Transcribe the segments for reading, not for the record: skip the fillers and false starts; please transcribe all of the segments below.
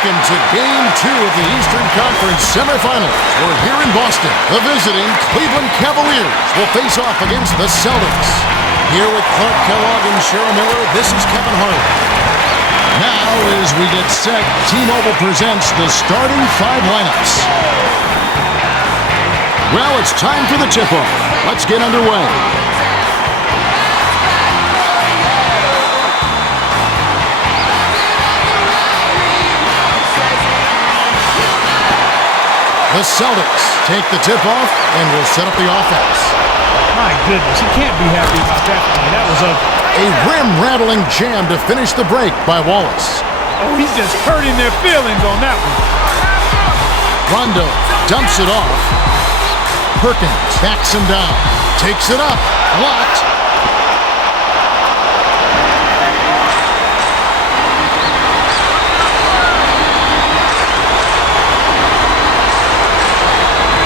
Welcome to Game 2 of the Eastern Conference semifinals. We're here in Boston. The visiting Cleveland Cavaliers will face off against the Celtics. Here with Clark Kellogg and Cheryl Miller, this is Kevin Harlan. Now, as we get set, T-Mobile presents the starting 5 lineups. Well, it's time for the tip-off. Let's get underway. The Celtics take the tip-off and will set up the offense. My goodness, he can't be happy about that play. That was a rim-rattling jam to finish the break by Wallace. Oh, he's just hurting their feelings on that one. Rondo dumps it off. Perkins backs him down. Takes it up. Blocked.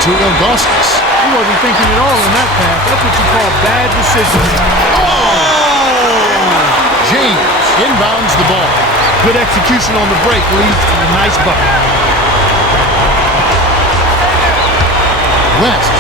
To Ilgauskas. He wasn't thinking at all on that pass. That's what you call bad decision. Oh! James inbounds the ball. Good execution on the break leads to a nice bucket. West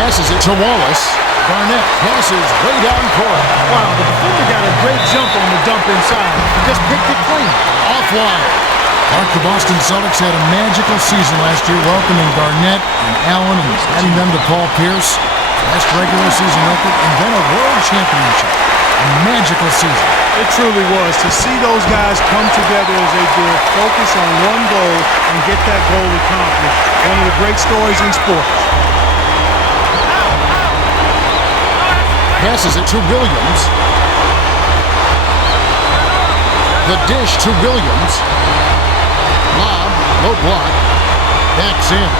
passes it to Wallace. Garnett passes way down court. Wow, the defender got a great jump on the dump inside. He just picked it clean. Offline. The Boston Celtics had a magical season last year, welcoming Garnett and Allen and adding them to Paul Pierce. Last regular season record, and then a world championship. A magical season. It truly was. To see those guys come together as they did, focus on one goal, and get that goal accomplished. One of the great stories in sports. Passes it to Williams. The dish to Williams. Lob, low block, backs in.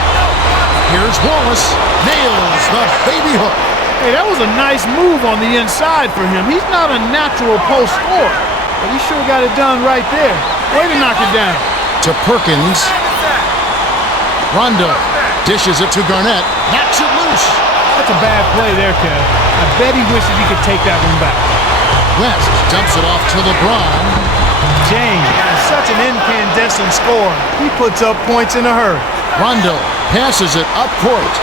Here's Wallace, nails the baby hook. Hey, that was a nice move on the inside for him. He's not a natural post scorer, but he sure got it done right there. Way to knock it down. To Perkins. Rondo dishes it to Garnett, knocks it loose. That's a bad play there, Kev. I bet he wishes he could take that one back. West dumps it off to LeBron. James, such an incandescent scorer. He puts up points in a hurry. Rondo passes it up court.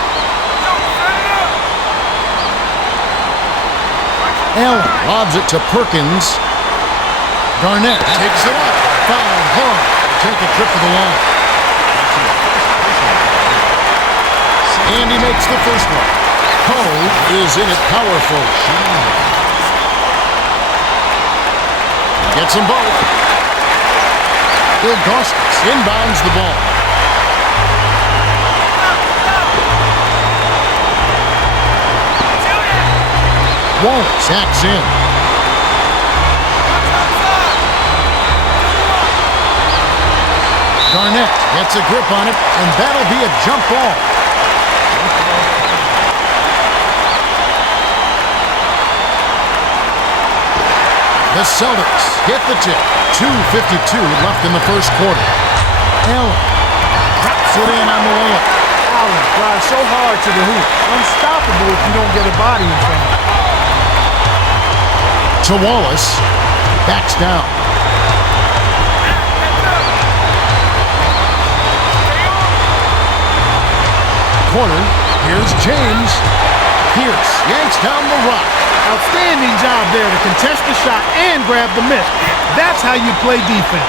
Allen lobs it to Perkins. Garnett takes it up. Foul hard. Take a trip to the line. And he makes the first one. Poe is in it powerful. Gets them both. Ilgauskas inbounds the ball. Wallace acts in. Garnett gets a grip on it, and that'll be a jump ball. The Celtics get the tip. 2:52 left in the first quarter. Allen drops it in on the layup. Allen drives so hard to the hoop. Unstoppable if you don't get a body in front of him. To Wallace. Backs down. Corner. Here's James. Pierce yanks down the rock. Outstanding job there to contest the shot and grab the miss. That's how you play defense.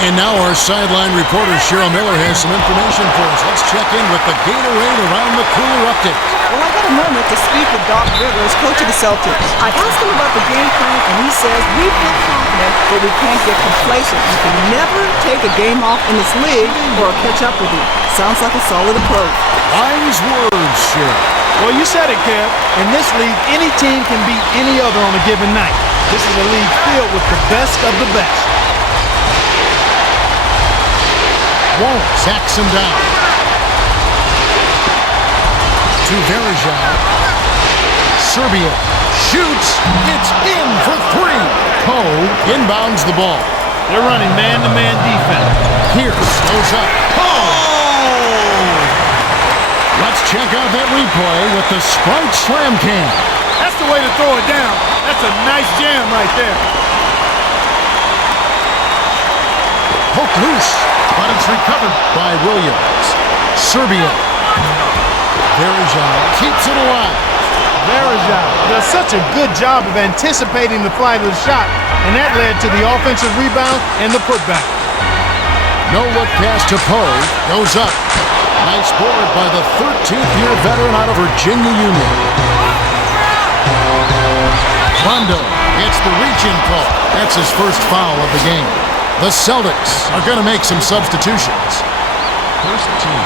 And now our sideline reporter Cheryl Miller has some information for us. Let's check in with the Gatorade Around the Cooler update. Well, I got a moment to speak with Doc Rivers, coach of the Celtics. I asked him about the game plan, and he says we feel confident, but we can't get complacent. You can never take a game off in this league or catch up with you. Sounds like a solid approach. Wise words, Cheryl. Well, you said it, Kev. In this league, any team can beat any other on a given night. This is a league filled with the best of the best. Wallace sacks him down. To Verjao. Serbia shoots. It's in for 3. Poe inbounds the ball. They're running man-to-man defense. Pierce goes up. Poe! Let's check out that replay with the Sprite Slam Can. That's the way to throw it down. That's a nice jam right there. broke loose, but it's recovered by Williams. Serbia. Verejao keeps it alive. Verejao does such a good job of anticipating the flight of the shot, and that led to the offensive rebound and the putback. No-look pass to Poe. Goes up. Nice board by the 13th-year veteran out of Virginia Union. Rondo gets the reach-in call. That's his first foul of the game. The Celtics are going to make some substitutions. First team.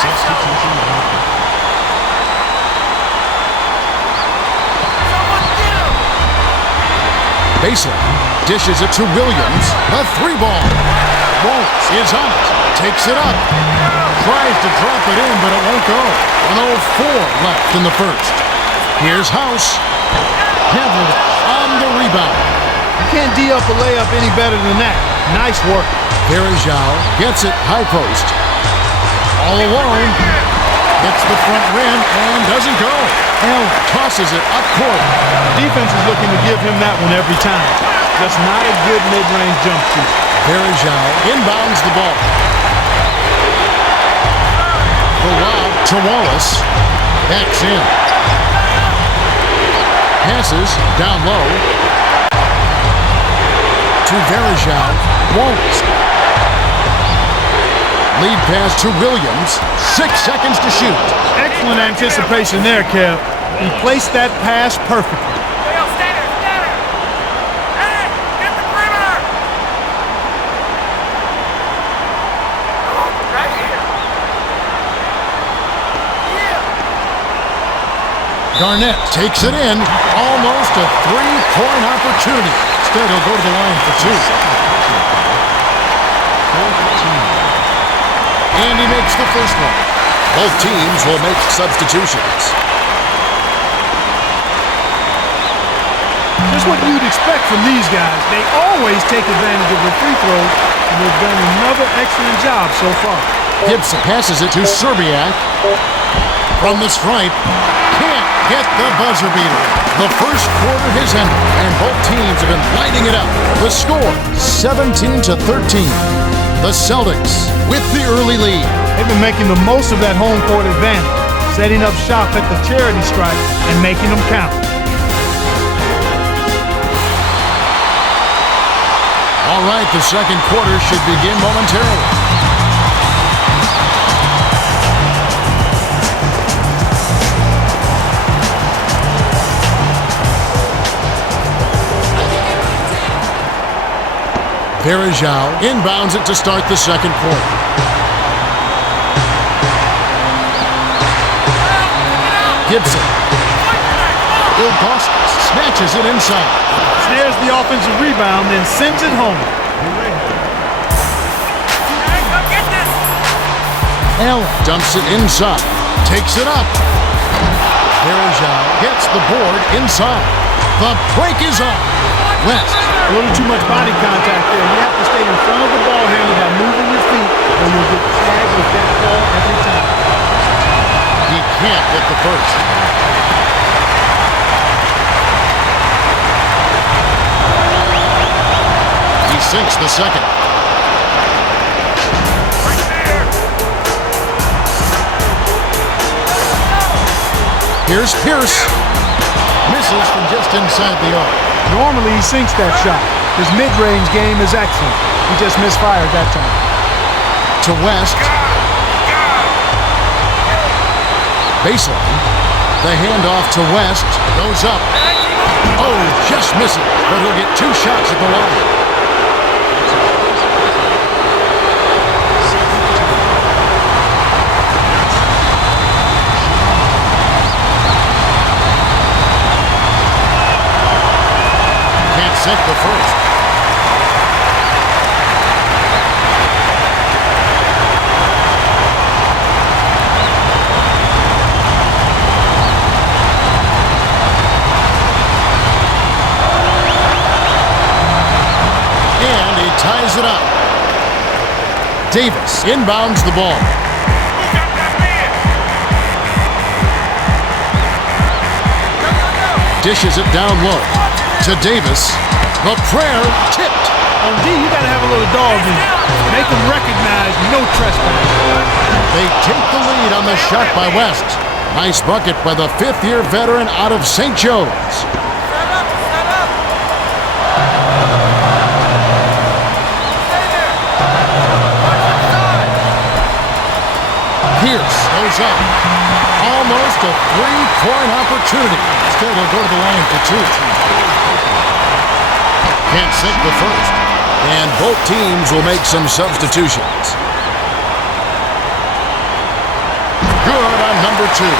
Substitution. Baseline dishes it to Williams. A three-ball. Waltz is on it. Takes it up. Tries to drop it in, but it won't go. 1:04 left in the first. Here's House. Handled it on the rebound. You can't D up a layup any better than that. Nice work. Verejao gets it high post. All alone. Hits the front rim and doesn't go. Allen tosses it up court. Defense is looking to give him that one every time. Just not a good mid-range jump shoot. Verejao inbounds the ball. The lob to Wallace. Backs in. Passes down low. To Verejao. Wallace. Lead pass to Williams. 6 seconds to shoot. Excellent anticipation there, Kev. He placed that pass perfectly. Garnett takes it in. Almost a three-point opportunity. Instead, he'll go to the line for two. And he makes the first one. Both teams will make substitutions. Just what you'd expect from these guys. They always take advantage of the free throws, and they've done another excellent job so far. Gibson passes it to Serbiak. From the stripe, can't get the buzzer beater. The first quarter has ended, and both teams have been lighting it up. The score, 17-13. The Celtics with the early lead. They've been making the most of that home court advantage, setting up shop at the charity stripe and making them count. All right, the second quarter should begin momentarily. Verejao inbounds it to start the second quarter. Gibson. Ilgauskas snatches it inside. Snares the offensive rebound, then sends it home. Allen dumps it inside. Takes it up. Verejao gets the board inside. The break is on. West. A little too much body contact there. You have to stay in front of the ball handler by moving your feet, or you'll get tagged with that ball every time. He can't get the first. He sinks the second. Here's Pierce. Misses from just inside the arc. Normally he sinks that shot. His mid-range game is excellent. He just misfired that time. To West. Baseline. The handoff to West. Goes up. Oh, just misses. But he'll get 2 shots at the line. Sink the first. And he ties it up. Davis inbounds the ball. Dishes it down low to Davis. The prayer tipped. On D, you got to have a little dog in it. Make them recognize no trespass. They take the lead on the shot by West. Nice bucket by the fifth-year veteran out of St. Joe's. Pierce goes up. Almost a three-point opportunity. Instead, he'll go to the line for two. Can't sink the first. And both teams will make some substitutions. Good on number two.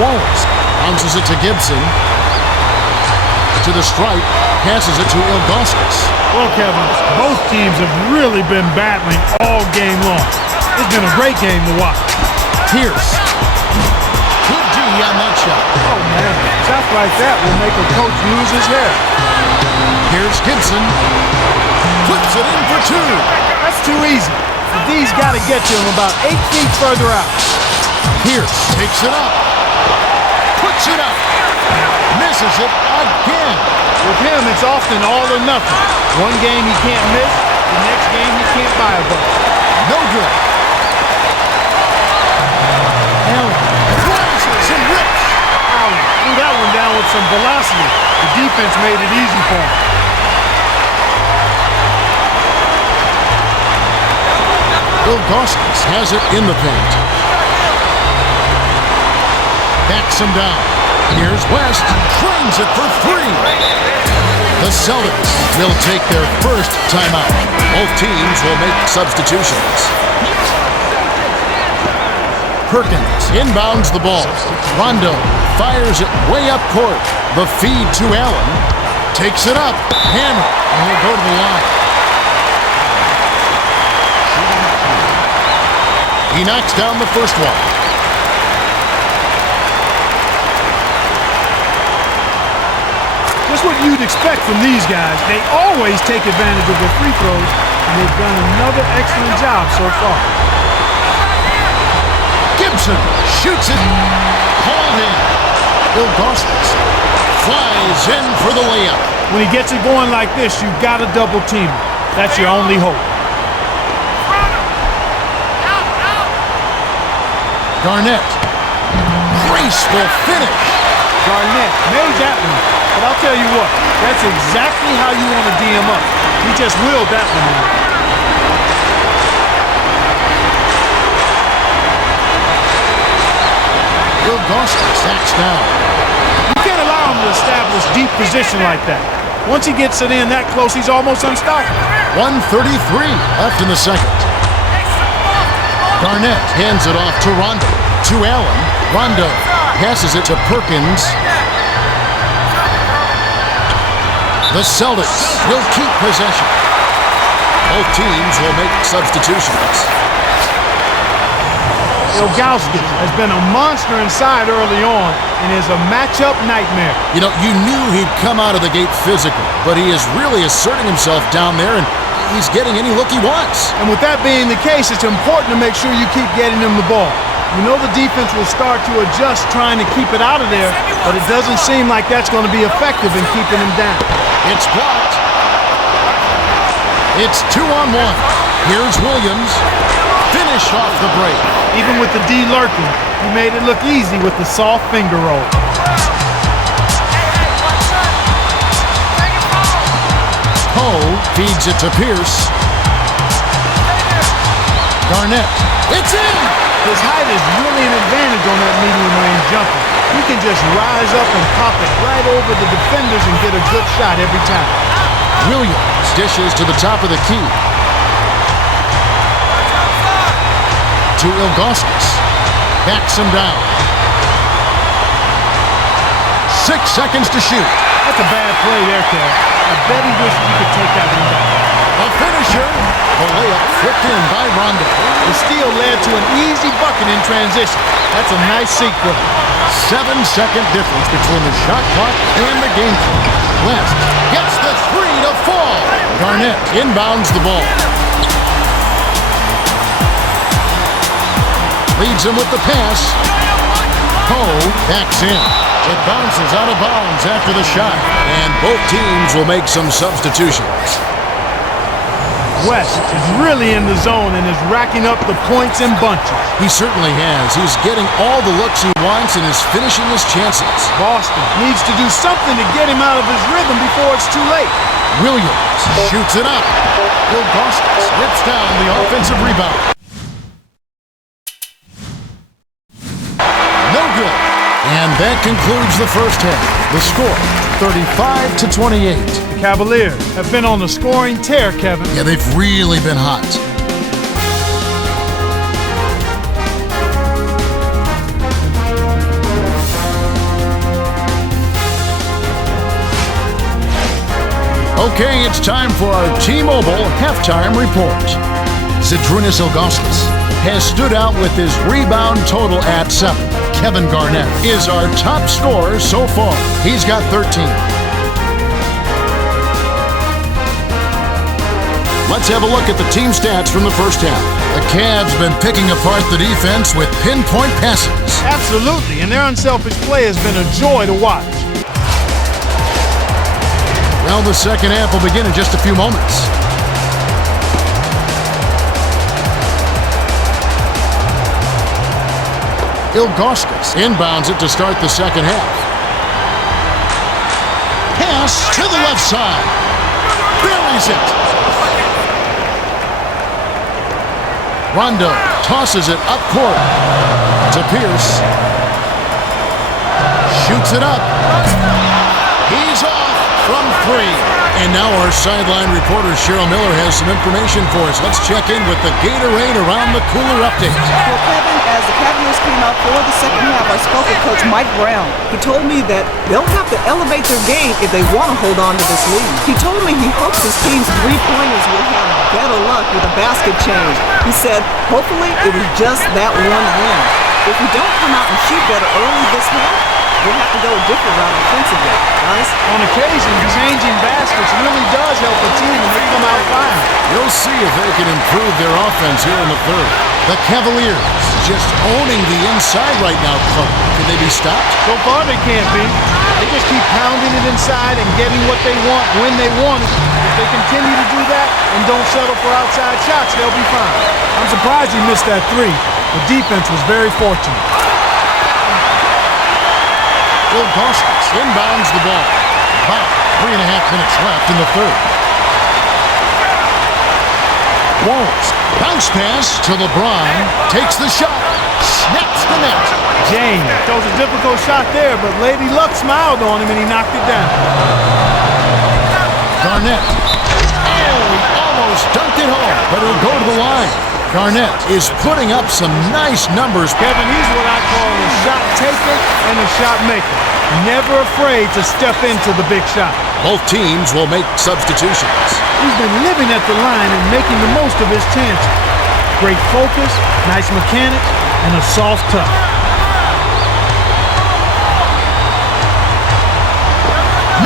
Wallace bounces it to Gibson. To the stripe, passes it to Ilgauskas. Well, Kevin, both teams have really been battling all game long. It's been a great game to watch. Pierce. Good D on that shot. Oh, man, shots like that will make a coach lose his head. Here's Gibson. Puts it in for two. That's too easy. The D's got to get to him about 8 feet further out. Pierce takes it up. Puts it up. Misses it again. With him, it's often all or nothing. One game he can't miss, the next game he can't buy a bucket. No good. Allen rises and rips. Allen threw that one down with some velocity. The defense made it easy for him. Ilgauskas has it in the paint. Backs him down. Here's West. Trains it for three. The Celtics will take their first timeout. Both teams will make substitutions. Perkins inbounds the ball. Rondo fires it way up court. The feed to Allen. Takes it up. Hammer. And he'll go to the line. He knocks down the first one. Just what you'd expect from these guys. They always take advantage of their free throws, and they've done another excellent job so far. Gibson shoots it. Hauled in. Ilgauskas flies in for the layup. When he gets it going like this, you've got to double team him. That's your only hope. Garnett. Graceful finish. Garnett made that one. But I'll tell you what, that's exactly how you want to D him up. He just willed that one in. Ilgauskas sacks down. You can't allow him to establish deep position like that. Once he gets it in that close, he's almost unstoppable. 1:33 left in the second. Garnett hands it off to Rondo. To Allen. Rondo passes it to Perkins. The Celtics will keep possession. Both teams will make substitutions. Ilgauskas has been a monster inside early on and is a matchup nightmare. You know, you knew he'd come out of the gate physical, but he is really asserting himself down there, and he's getting any look he wants. And with that being the case, it's important to make sure you keep getting him the ball. You know the defense will start to adjust trying to keep it out of there, but it doesn't seem like that's going to be effective in keeping him down. It's blocked. It's 2-on-1. Here's Williams. Finish off the break. Even with the D lurking, he made it look easy with the soft finger roll. Poe feeds it to Pierce. Garnett. It's in! His height is really an advantage on that medium-range jumper. He can just rise up and pop it right over the defenders and get a good shot every time. Williams dishes to the top of the key. To Ilgauskas. Backs him down. 6 seconds to shoot. That's a bad play there, Kev. I bet he wished he could take that one back. A finisher. The layup flipped in by Rondo. The steal led to an easy bucket in transition. That's a nice sequence. 7-second difference between the shot clock and the game clock. West gets the three to fall. Garnett inbounds the ball. Leads him with the pass. Poe backs in. It bounces out of bounds after the shot, and both teams will make some substitutions. West is really in the zone and is racking up the points in bunches. He certainly has. He's getting all the looks he wants and is finishing his chances. Boston needs to do something to get him out of his rhythm before it's too late. Williams shoots it up. Ilgauskas rips down the offensive rebound. No good. And that concludes the first half. The score, 35-28. The Cavaliers have been on a scoring tear, Kevin. Yeah, they've really been hot. Okay, it's time for our T-Mobile halftime report. Zydrunas Ilgauskas has stood out with his rebound total at 7. Kevin Garnett is our top scorer so far. He's got 13. Let's have a look at the team stats from the first half. The Cavs been picking apart the defense with pinpoint passes. Absolutely, and their unselfish play has been a joy to watch. Well, the second half will begin in just a few moments. Ilgauskas inbounds it to start the second half. Pass to the left side. Buries it. Rondo tosses it up court to Pierce. Shoots it up. He's off from 3. And now our sideline reporter Cheryl Miller has some information for us. Let's check in with the Gatorade Around the Cooler update. Well, Kevin, as the Cavaliers came out for the second half, I spoke with Coach Mike Brown. He told me that they'll have to elevate their game if they want to hold on to this lead. He told me he hopes his team's three-pointers will have better luck with a basket change. He said, hopefully it was just that one win. If we don't come out and shoot better early this half, we'll have to go a different route defensively, guys. On occasion, changing baskets really does help a team when they come out firing. We'll see if they can improve their offense here in the third. The Cavaliers just owning the inside right now, Clark. Can they be stopped? So far, they can't be. They just keep pounding it inside and getting what they want when they want it. If they continue to do that and don't settle for outside shots, they'll be fine. I'm surprised he missed that 3. The defense was very fortunate. Ilgauskas inbounds the ball. About 3.5 minutes left in the third. Walls, bounce pass to LeBron, takes the shot, snaps the net. James throws a difficult shot there, but Lady Luck smiled on him and he knocked it down. Garnett. Oh, he almost dunked it home, but it'll go to the line. Garnett is putting up some nice numbers. Kevin, he's what I call a shot taker and a shot maker. Never afraid to step into the big shot. Both teams will make substitutions. He's been living at the line and making the most of his chances. Great focus, nice mechanics, and a soft touch.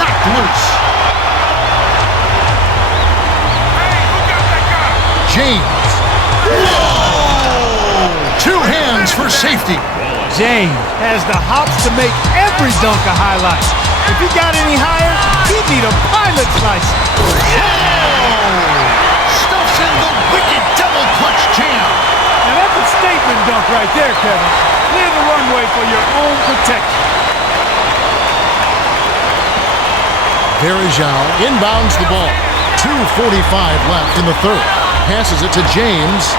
Knocked loose. James. Whoa! 2 hands for safety. James has the hops to make every dunk a highlight. If he got any higher, he'd need a pilot's license. Stuffs in the wicked double clutch jam. Now that's a statement dunk right there, Kevin. Clear the runway for your own protection. Verjao inbounds the ball. 2:45 left in the third. Passes it to James.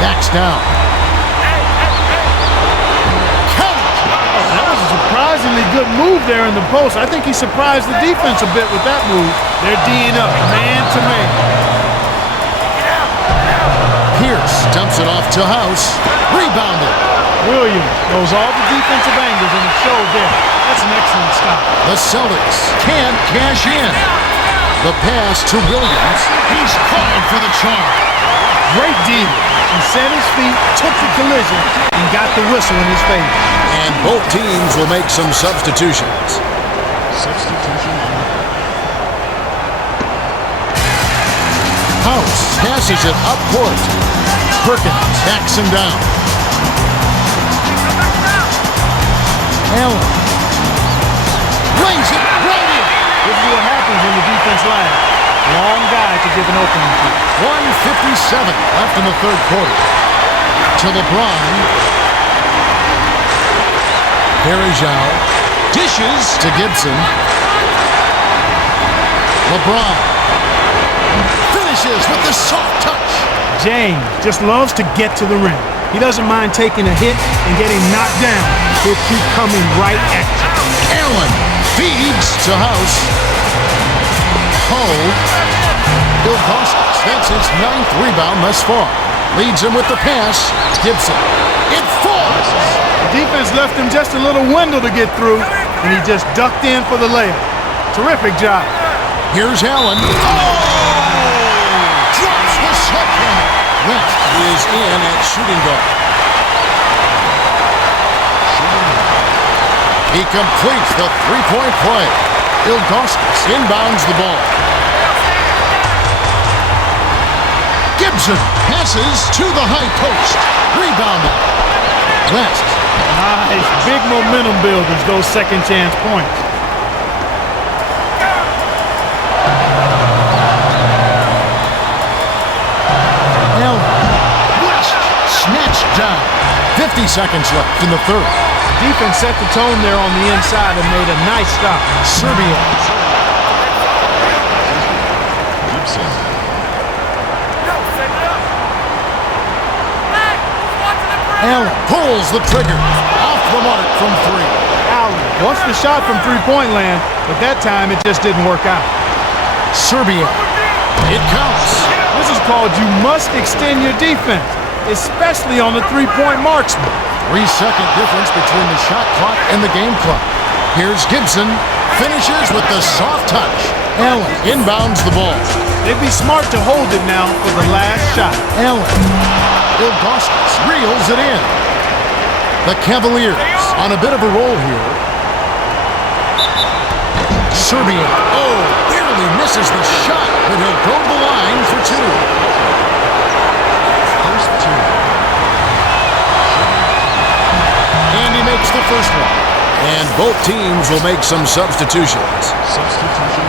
Backs down. That was a surprisingly good move there in the post. I think he surprised the defense a bit with that move. They're D'ing up man to man. Pierce dumps it off to House. Rebounded. Williams knows all the defensive angles and it showed there. That's an excellent stop. The Celtics can't cash in. The pass to Williams. He's called for the charge. Great deal. He set his feet, took the collision, and got the whistle in his favor. And both teams will make some substitutions. Substitution. House passes it up court. Perkins backs him down. Allen. Lays it right in. This is what happens when the defense lags. Long guy to give an opening to. 1:57 left in the third quarter. To LeBron. Perry-Jow dishes to Gibson. LeBron finishes with the soft touch. James just loves to get to the rim. He doesn't mind taking a hit and getting knocked down. He'll keep coming right at you. Allen feeds to House. Hold. Ilgauskas, that's his 9th rebound thus far. Leads him with the pass. Gibson. It falls. The defense left him just a little window to get through, and he just ducked in for the layup. Terrific job. Here's Allen. Oh! Drops the sledgehammer. West is in at shooting guard. He completes the three-point play. Ilgauskas inbounds the ball. Gibson passes to the high post. Rebounded. West. Nice. Big momentum builders, those second chance points. West snatched down. 50 seconds left in the third. Defense set the tone there on the inside and made a nice stop. Serbia. Gibson. Allen pulls the trigger. Off the mark from three. Allen wants the shot from three-point land, but that time it just didn't work out. Serbia. It counts. This is called you must extend your defense, especially on the three-point marksman. 3-second difference between the shot clock and the game clock. Here's Gibson. Finishes with the soft touch. Allen inbounds the ball. They'd be smart to hold it now for the last shot. Allen. Ilgauskas reels it in. The Cavaliers on a bit of a roll here. Serbia. Oh, barely misses the shot, but he'll go to the line for two. First two. And he makes the first one. And both teams will make some substitutions. Substitution.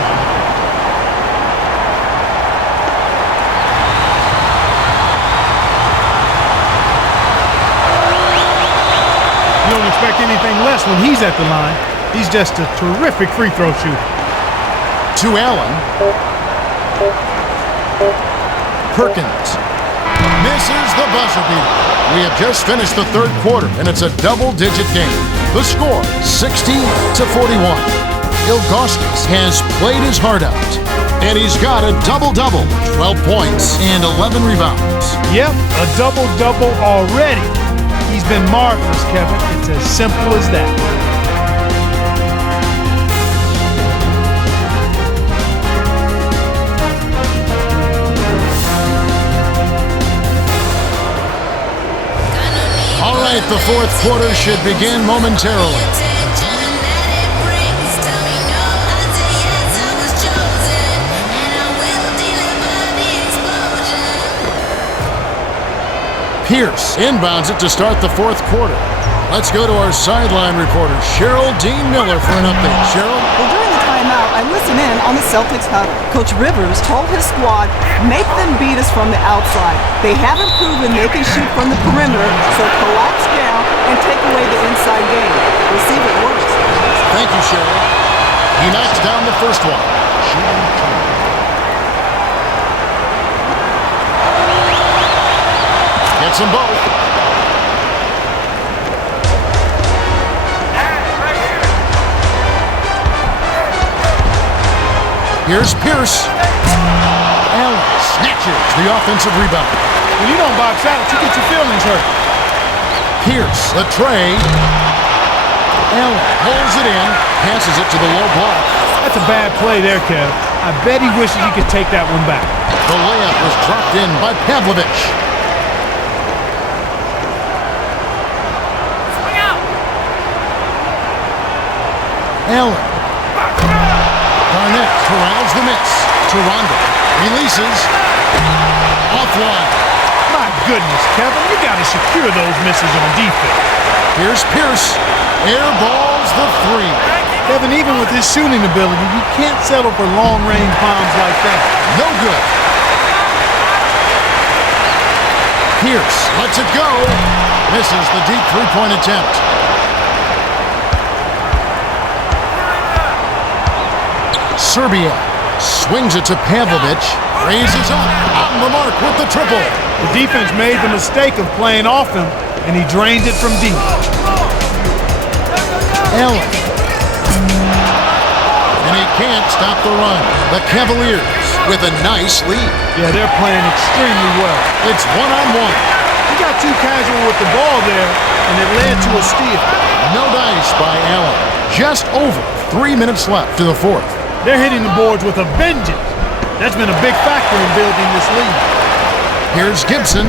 You don't expect anything less when he's at the line. He's just a terrific free throw shooter. To Allen. Perkins. Misses the buzzer beater. We have just finished the third quarter, and it's a double-digit game. The score, 60-41. Ilgauskas has played his heart out, and he's got a double-double, 12 points and 11 rebounds. Yep, a double-double already. He's been marvelous, Kevin. It's as simple as that. All right, the fourth quarter should begin momentarily. Pierce inbounds it to start the fourth quarter. Let's go to our sideline reporter, Cheryl Dean Miller, for an update. Cheryl? Well, during the timeout, I listened in on the Celtics huddle. Coach Rivers told his squad, make them beat us from the outside. They haven't proven they can shoot from the perimeter, so collapse down and take away the inside game. We'll see if it works. Thank you, Cheryl. He knocks down the first one. Gets them both. Here's Pierce. Allen snatches the offensive rebound. When you don't box out, you get your feelings hurt. Pierce, the tray. Allen holds it in, passes it to the low block. That's a bad play there, Kev. I bet he wishes he could take that one back. The layup was dropped in by Pavlovich. Allen. Garnett corrals the miss. Toronto releases. Offline. My goodness, Kevin, you got to secure those misses on defense. Here's Pierce. Air ball. nails the three. Kevin, even with his shooting ability, you can't settle for long-range bombs like that. No good. Pierce lets it go. Misses the deep three-point attempt. Serbia swings it to Pavlovic. Raises up. On the mark with the triple. The defense made the mistake of playing off him, and he drained it from deep. Allen. And he can't stop the run. The Cavaliers with a nice lead. Yeah, they're playing extremely well. It's one-on-one. He got too casual with the ball there, and it led to a steal. No dice by Allen. Just over 3 minutes left to the fourth. They're hitting the boards with a vengeance. That's been a big factor in building this lead. Here's Gibson.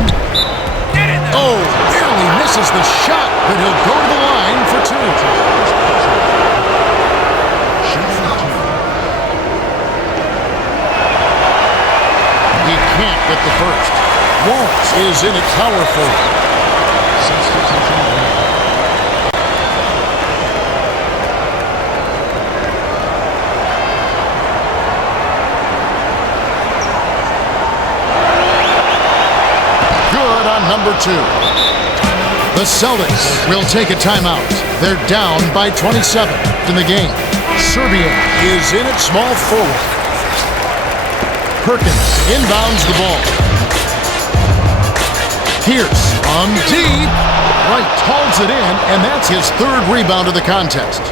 Oh, barely misses the shot, but he'll go to the line for two. He can't get the first. Wallace is in at power forward. Good on number two. The Celtics will take a timeout. They're down by 27 in the game. Serbia is in at small forward. Perkins inbounds the ball. Pierce on deep. Wright holds it in, and that's his third rebound of the contest.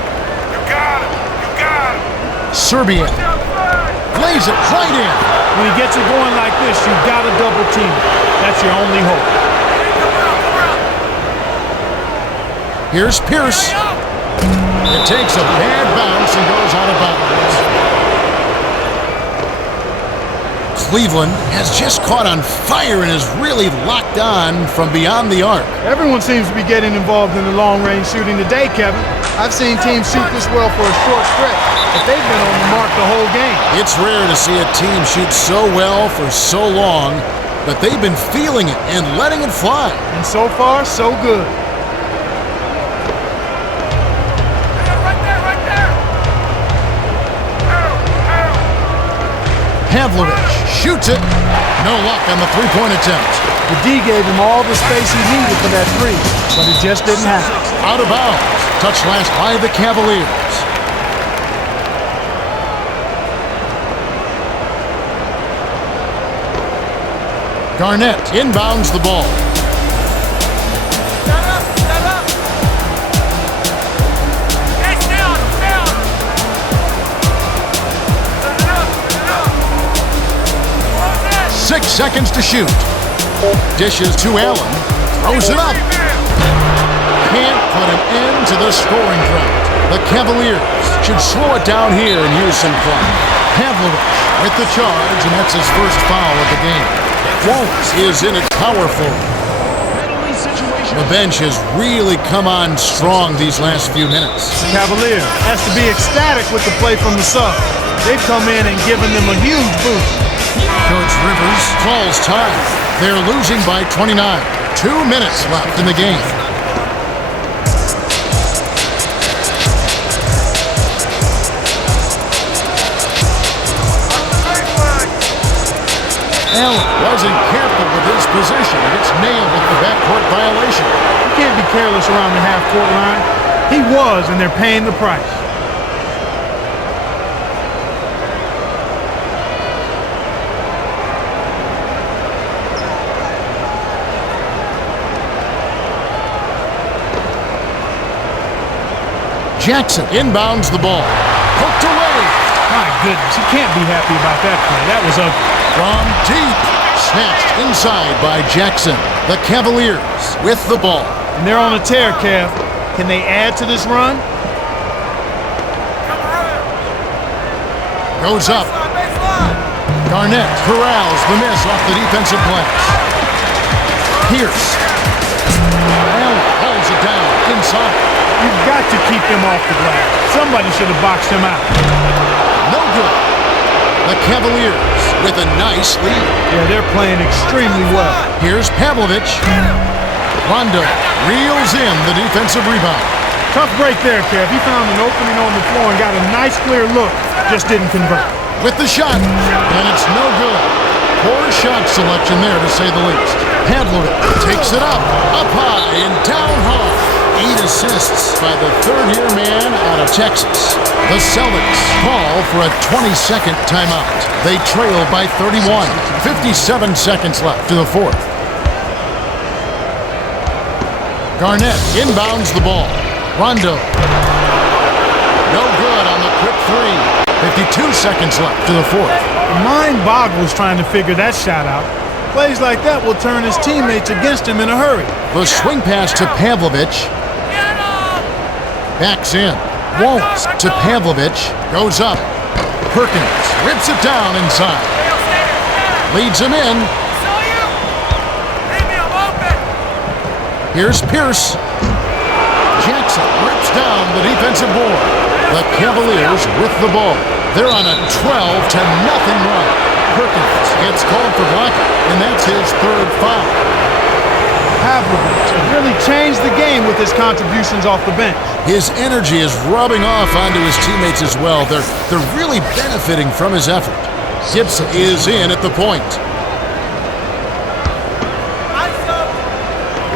You got him. You got him. Serbia lays it right in. When he gets it going like this, you've got to double team it. That's your only hope. Here's Pierce. It takes a bad bounce and goes out of bounds. Cleveland has just caught on fire and is really locked on from beyond the arc. Everyone seems to be getting involved in the long-range shooting today, Kevin. I've seen teams shoot this well for a short stretch, but they've been on the mark the whole game. It's rare to see a team shoot so well for so long, but they've been feeling it and letting it fly. And so far, so good. Pavlovic shoots it. No luck on the three-point attempt. The D gave him all the space he needed for that three, but it just didn't happen. Out of bounds. Touch last by the Cavaliers. Garnett inbounds the ball. Stand up. Hey, stay on him. Set it up. 6 seconds to shoot. Dishes to Allen. Throws it up. Can't put an end to the scoring drought. The Cavaliers should slow it down here and use some clock. Pavlovic with the charge, and that's his first foul of the game. Wallace is in at power forward. The bench has really come on strong these last few minutes. Cavaliers has to be ecstatic with the play from the sub. They've come in and given them a huge boost. Coach Rivers calls time. They're losing by 29. 2 minutes left in the game. Allen wasn't careful with his position and gets nailed with the backcourt violation. You can't be careless around the half-court line. He was, and they're paying the price. Jackson inbounds the ball. Hooked away. My goodness, you can't be happy about that play. That was ugly. From deep. Snatched inside by Jackson. The Cavaliers with the ball. And they're on a tear, Kev. Can they add to this run? Goes up. Garnett corrals the miss off the defensive glass. Pierce. Allen holds it down inside. You've got to keep him off the glass. Somebody should have boxed him out. No good. The Cavaliers with a nice lead. Yeah, they're playing extremely well. Here's Pavlovic. Rondo reels in the defensive rebound. Tough break there, Kev. He found an opening on the floor and got a nice clear look, just didn't convert. With the shot, and it's no good. Poor shot selection there, to say the least. Pavlovic takes it up high and down hard. 8 assists by the third-year man out of Texas. The Celtics call for a 20-second timeout. They trail by 31. 57 seconds left to the fourth. Garnett inbounds the ball. Rondo. No good on the quick three. 52 seconds left to the fourth. The mind boggles trying to figure that shot out. Plays like that will turn his teammates against him in a hurry. The swing pass to Pavlovic. Backs in. Waltz to Pavlovic. Goes up. Perkins rips it down inside. Leads him in. Here's Pierce. Jackson rips down the defensive board. The Cavaliers with the ball. They're on a 12-0 run. Perkins gets called for blocking, and that's his third foul. Pavlovic really changed the game with his contributions off the bench. His energy is rubbing off onto his teammates as well. They're really benefiting from his effort. Gibson is in at the point.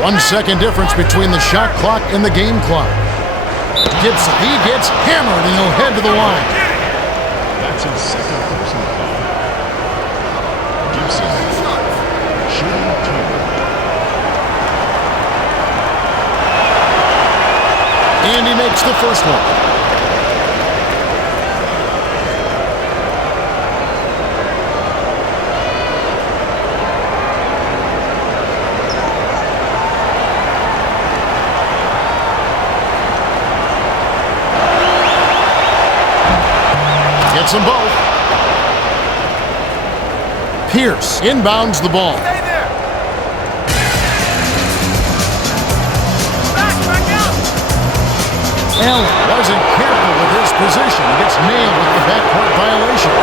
1 second difference between the shot clock and the game clock. Gibson, he gets hammered and he'll head to the line. That's his second personal foul. Gibson, shooting 2. And he makes the first one. Gets them both. Pierce inbounds the ball. Stay there. Back out. Allen wasn't careful with his position. He gets nailed with the backcourt violation.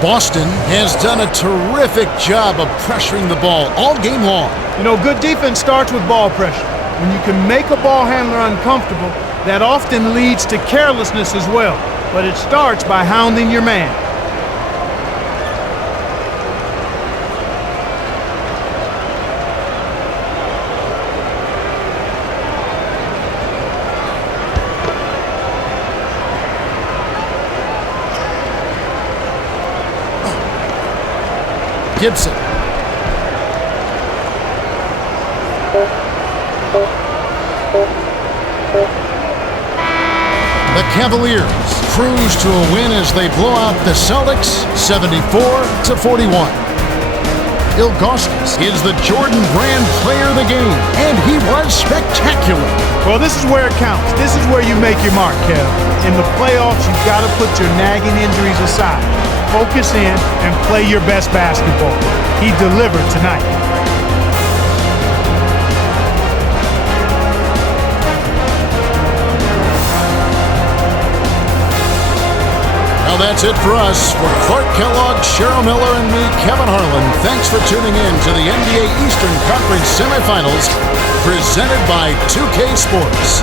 Boston has done a terrific job of pressuring the ball all game long. You know, good defense starts with ball pressure. When you can make a ball handler uncomfortable, that often leads to carelessness as well. But it starts by hounding your man. Gibson. The Cavaliers cruise to a win as they blow out the Celtics 74-41. Ilgauskas is the Jordan Brand player of the game, and he was spectacular. Well, this is where it counts. This is where you make your mark, Kev. In the playoffs, you've got to put your nagging injuries aside. Focus in and play your best basketball. He delivered tonight. Well, that's it for us. For Clark Kellogg, Cheryl Miller, and me, Kevin Harlan, thanks for tuning in to the NBA Eastern Conference Semifinals presented by 2K Sports.